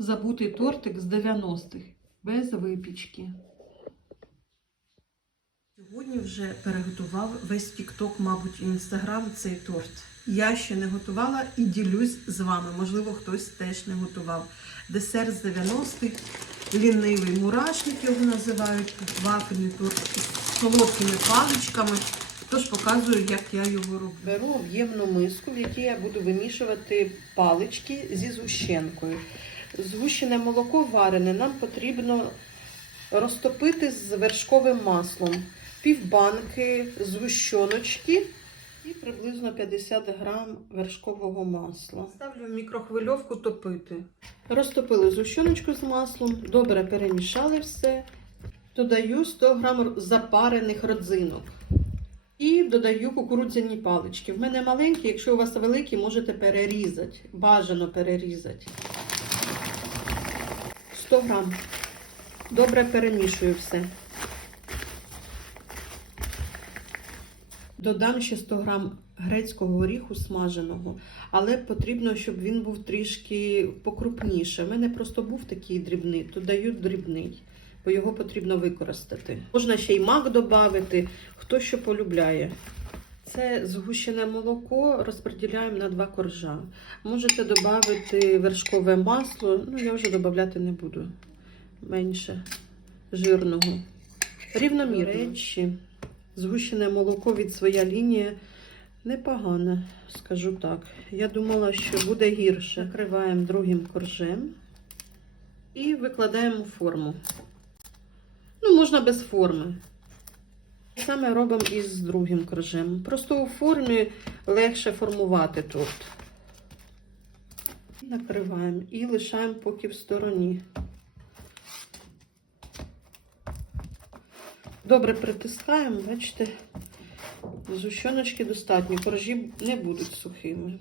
Забутий тортик з 90-х, без випічки. Сьогодні вже переготував весь Тікток, мабуть, Інстаграм цей торт. Я ще не готувала і ділюсь з вами. Можливо, хтось теж не готував. Десерт з 90-х, лінивий мурашник його називають, вафельний торт з солодкими паличками. Тож показую, як я його роблю. Беру об'ємну миску, в якій я буду вимішувати палички зі згущенкою. Згущене молоко варене нам потрібно розтопити з вершковим маслом. Півбанки згущеночки і приблизно 50 грам вершкового масла. Ставлю в мікрохвильовку топити. Розтопили згущеночку з маслом, добре перемішали все. Додаю 100 грам запарених родзинок. І додаю кукурудзяні палички. В мене маленькі, якщо у вас великі, можете перерізати. Бажано перерізати. 100 грам. Добре перемішую все. Додам ще 100 грам грецького горіху смаженого, але потрібно, щоб він був трішки покрупніше. У мене просто був такий дрібний, то даю дрібний, бо його потрібно використати. Можна ще й мак додати, хто що полюбляє. Це згущене молоко розподіляємо на два коржа. Можете додати вершкове масло, ну я вже додати не буду. Менше жирного. Рівномірно. Речі, згущене молоко від своя лінія непогане, скажу так. Я думала, що буде гірше. Накриваємо другим коржем і викладаємо форму. Ну, можна без форми. Саме робимо і з другим коржем. Просто у формі легше формувати торт. Накриваємо і лишаємо поки в стороні. Добре притискаємо, бачите, зущеночки достатньо, коржі не будуть сухими.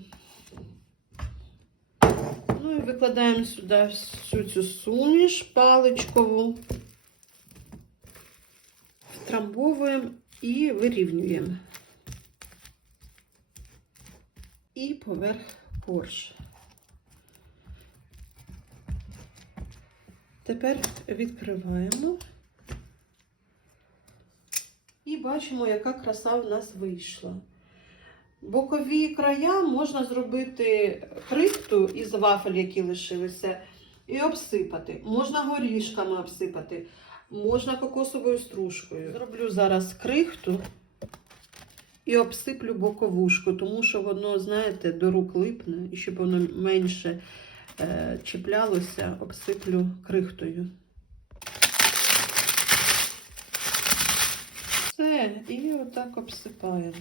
Ну і викладаємо сюди всю цю суміш паличкову, втрамбовуємо і вирівнюємо. І поверх корж. Тепер відкриваємо. І бачимо, яка краса в нас вийшла. Бокові края можна зробити крихту із вафель, які лишилися, і обсипати. Можна горішками обсипати, можна кокосовою стружкою. Зроблю зараз крихту і обсиплю боковушку, тому що воно, знаєте, до рук липне, і щоб воно менше е, чіплялося, обсиплю крихтою. Все, і отак обсипаємо.